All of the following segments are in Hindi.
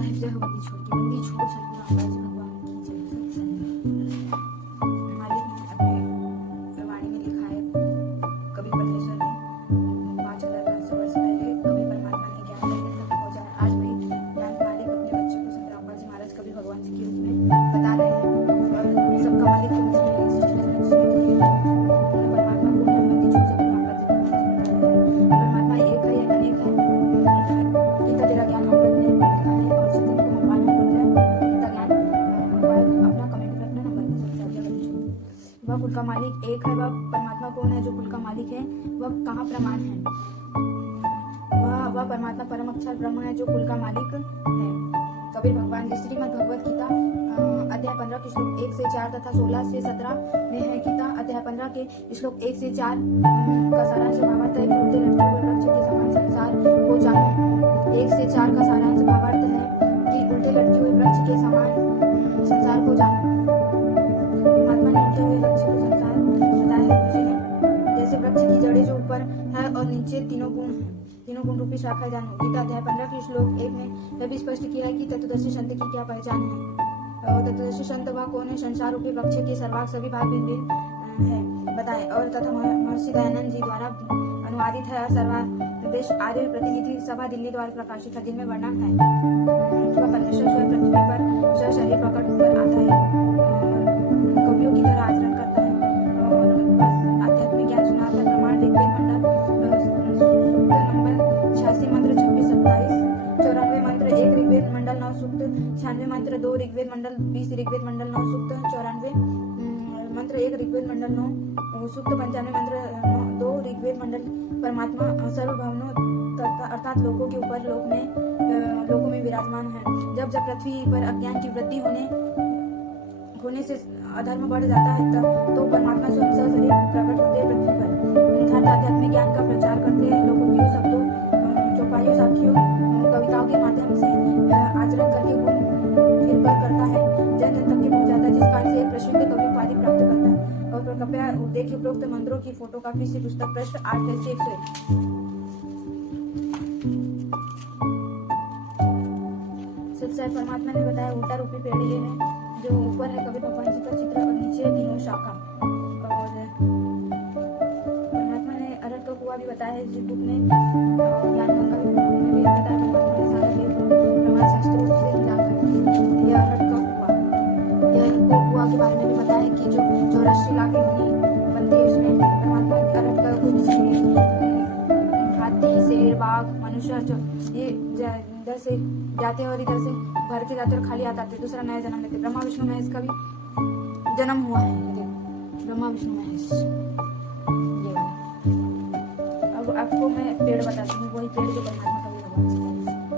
साहिब जय हो बंदी छोड़ के, बंदी छोड़ सतगुरु रामदास जी भगवान की जय। सत्संग मालिक ने अपने वाणी में लिखा है, कवि परमेश्वर ने 5500 वर्ष पहले कवि परमात्मा ने ज्ञान वैज्ञानिक तक पहुंचाया। आज वही ज्ञान मालिक अपने बच्चों को संत रामपाल जी महाराज कवि भगवान जी के रूप में बता रहे हैं। और सबका मालिक कौन है, सृष्टि रचना जिसने की है, परमात्मा कौन है, बंदी छोड़ सतगुरु रामपाल जी भगवान जी बता रहे हैं। परमात्मा एक है या अनेक है, गीता तेरा ज्ञान अमृत में लिखा है। और सचिन को मोबाइल में है गीता ज्ञान अपना कमेंट में अपना नंबर दे सकते हैं। वह कुल का मालिक एक है। वह परमात्मा कौन है जो कुल का मालिक है, वह कहाँ प्रमाण है। वह परमात्मा परम अक्षर ब्रह्म है जो कुल का मालिक है। कबीर भगवान की श्रीमद् भगवत गीता अध्याय 15 के श्लोक 1 से 4 तथा 16 से 17 में है। गीता अध्याय 15 के श्लोक 1 से 4 का सारांश भावार्थ है कि उड़ते लटके हुए वृक्ष के समान संसार को जानो। 1 से 4 का सारांश भावार्थ है कि उल्टे लटके हुए वृक्ष के समान संसार को जानो। परमात्मा ने उल्टे हुए वृक्ष को संसार बताया है। गुरु जी ने जैसे वृक्ष की जड़ें जो ऊपर है और नीचे तीनों गुण है, तीनों गुण रूपी शाखा जानो। गीता अध्याय 15 के श्लोक 1 में यह भी स्पष्ट किया है कि तत्वदर्शी संत की क्या पहचान है। तत्वदर्शी संत वह कौन है, संसार रूपी वृक्ष के सर्वांग सभी भाग भिन्न भिन्न है बताए। और तथा महर्षि दयानंद जी द्वारा अनुवादित है। सर्वदेश आर्य प्रतिनिधि सभा दिल्ली द्वारा प्रकाशित है, जिनमें वर्णन है कि वह परमेश्वर स्वयं पृथ्वी पर सशरीर प्रकट होकर आता है, कवियों की तरह आचरण करता है और आध्यात्मिक ज्ञान सुनाता है। प्रमाण ऋग्वेद मंडल सूक्त नंबर 86 मंत्र 26 27 94 मंत्र 1 ऋग्वेद मंडल 9 सूक्त 96 मंत्र 2 ऋग्वेद मंडल 20 ऋग्वेद मंडल 9 सूक्त 94 मंत्र 1 ऋग्वेद मंडल 9 सूक्त 95 मंत्र 2 ऋग्वेद मंडल। परमात्मा सर्वभवनों अर्थात लोगों के ऊपर लोकों में विराजमान है। जब जब पृथ्वी पर अज्ञान की वृद्धि होने से अधर्म बढ़ जाता है तो परमात्मा स्वयं सशरीर प्रकट होते हैं पृथ्वी पर। आध्यात्मिक ज्ञान का प्रचार करते हैं। लोकोक्तियों, शब्दों, चौपाइयों, साखियों, कविताओं के माध्यम से आचरण करके गुण फिर करता है, जन जन तक के पहुंचाता है, जिस कारण से एक प्रसिद्ध कवि उपाधि प्राप्त करता है। और कृपया देखिए उपरोक्त मंत्रों की फोटोकॉपी से पुस्तक पृष्ठ 8 से 101। सत्साई परमात्मा ने बताया उल्टा रूपी पेड़ ये है, जो ऊपर है कबीर भगवान जी का चित्र और नीचे तीनों शाखा। और परमात्मा ने अरहत का कुआं भी बताया है, जिस बुक में ज्ञान मंगल में भी बताया परमात्मा ने सारा वेद प्रमाण शास्त्रों से मिलाकर यह अरहत का कुआं। यह कुआं के बारे में भी बताया है कि जो 84 लाख योनि बनते हैं उसमें परमात्मा अरहत का कुछ हाथी, शेर, बाघ, मनुष्य ये इधर से जाते और इधर से भर के जाते और खाली आता थे, दूसरा नया जन्म लेते। ब्रह्मा विष्णु महेश का भी जन्म हुआ है। ब्रह्मा विष्णु महेश ये वाला। अब आपको मैं पेड़ बताती हूँ, वही पेड़ जो परमात्मा कबीर भगवान जी का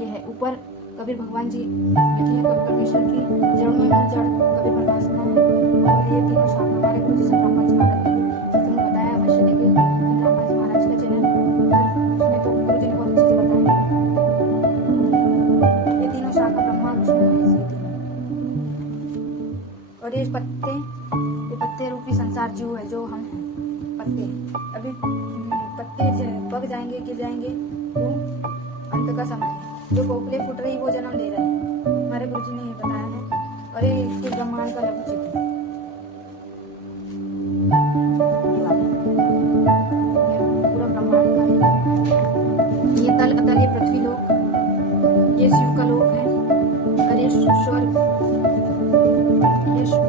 ये है। ऊपर कबीर भगवान जी बैठे हैं, कबीर परमेश्वर की जड़ में मूल जड़ कबीर परमात्मा है। और ये तीनों शाखा हमारे गुरु जी संत रामपाल जी महाराज ने भी बताया। अवश्य देखिए संत रामपाल जी महाराज का चैनल, उसमें तो गुरु जी ने बहुत अच्छे से बताया। ये तीनों शाखा ब्रह्मा विष्णु महेश ये तीनों। और ये पत्ते रूपी संसार जीव है, जो हम हैं पत्ते। अभी पत्ते पक जाएंगे, गिर जाएंगे तो अंत का समय है। जो कोपले फूट रही वो जन्म ले रहे हैं, हमारे गुरु जी ने ये बताया है। और ये इसके ब्रह्मांड का लघु चित्र है। पूरा ब्रह्मांड का ये तल अतल, ये पृथ्वी लोक, ये शिव का लोक है। और ये स्वर्ग,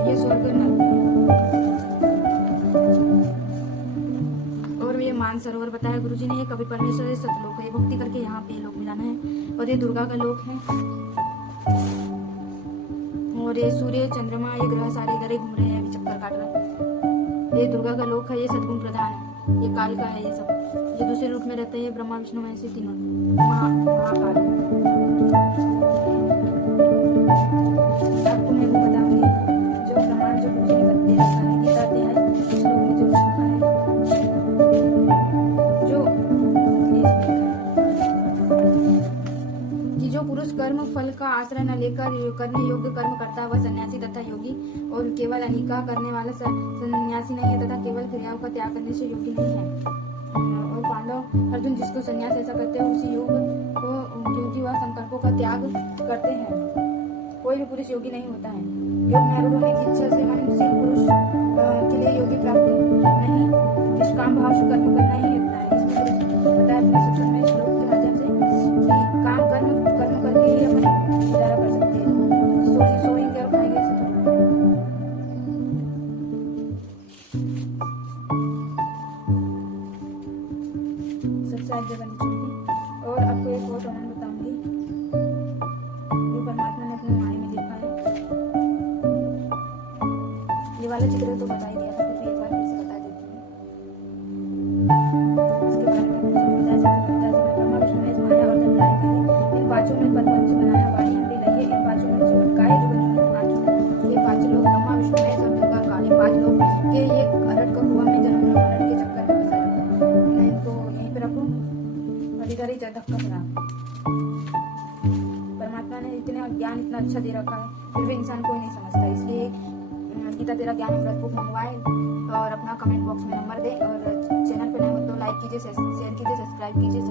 ये स्वर्ग नरक है। और ये मान सरोवर बताया गुरु जी ने। ये कवि परमेश्वर ये सतलोक है, ये भक्ति करके यहाँ पे लोक मिलाना है। और ये दुर्गा का लोक है। और ये सूर्य, चंद्रमा, ये ग्रह सारे इधर ही घूम रहे हैं, अभी चक्कर काट रहे हैं। ये दुर्गा का लोक है, ये सद्गुण प्रधान है, ये काल का है। ये सब ये दूसरे रूप में रहते हैं। ये ब्रह्मा विष्णु महेश तीनों महाकाल। आपको मैं वो बताऊंगी जो ब्रह्मांड जो मुझे दे रखा है गीता अध्याय श्लोक में जो लिखा है, जो कि जो पुरुष कर्म फल का आश्रय न लेकर करने योग्य कर्म करता है वह सन्यासी तथा योगी, और केवल अनिका करने वाला सन्यासी नहीं है तथा केवल क्रियाओं का त्याग करने से योगी नहीं है। और पांडव अर्जुन जिसको सन्यास ऐसा करते हैं उसी योग को, क्योंकि वह संकल्पों का त्याग करते हैं। कोई भी पुरुष योगी नहीं होता है। योग में आरूढ़ होने की इच्छा से मननशील पुरुष के लिए योगी प्राप्ति नहीं, निष्काम भाव से कर्म करना ही होता है। इसमें पुरुष बताया अपने सत्संग में श्लोक के माध्यम से कि काम कर्म करके ही अपनी गुजारा कर सकते हैं। सोएंगे और खाएंगे ऐसे थोड़ी। सत्साई जगह छोड़गी। और आपको एक और प्रमाण बताऊंगी जो परमात्मा ने अपने वाणी में देखा है। ये वाला चित्र तो बता ही दिया था, फिर भी एक बार फिर से बता देती हूँ। इसके बारे में मुझे बताया जाता है ब्रह्मा विष्णु महेश माया और धनराय कहिए, इन पांचों में पदवंश बनाया वाणी हमने लइए, इन पांचों में से उठकाए जो बंधुओं आठ। ये पांच लोग ब्रह्मा विष्णु महेश और दुर्गा काली पांच लोग के ये अरट का कुआं में जन्म मरण के चक्कर में फंसा रहता है। मैं इनको यहीं पे रखूं और इधर ही धक्का खड़ा। परमात्मा ने इतना ज्ञान इतना अच्छा दे रखा है, फिर भी इंसान कोई नहीं समझता। इसलिए गीता तेरा ज्ञान अमृत बुक मंगवाए और अपना कमेंट बॉक्स में नंबर दे, और चैनल पे नए हो तो लाइक कीजिए, शेयर कीजिए, सब्सक्राइब कीजिए।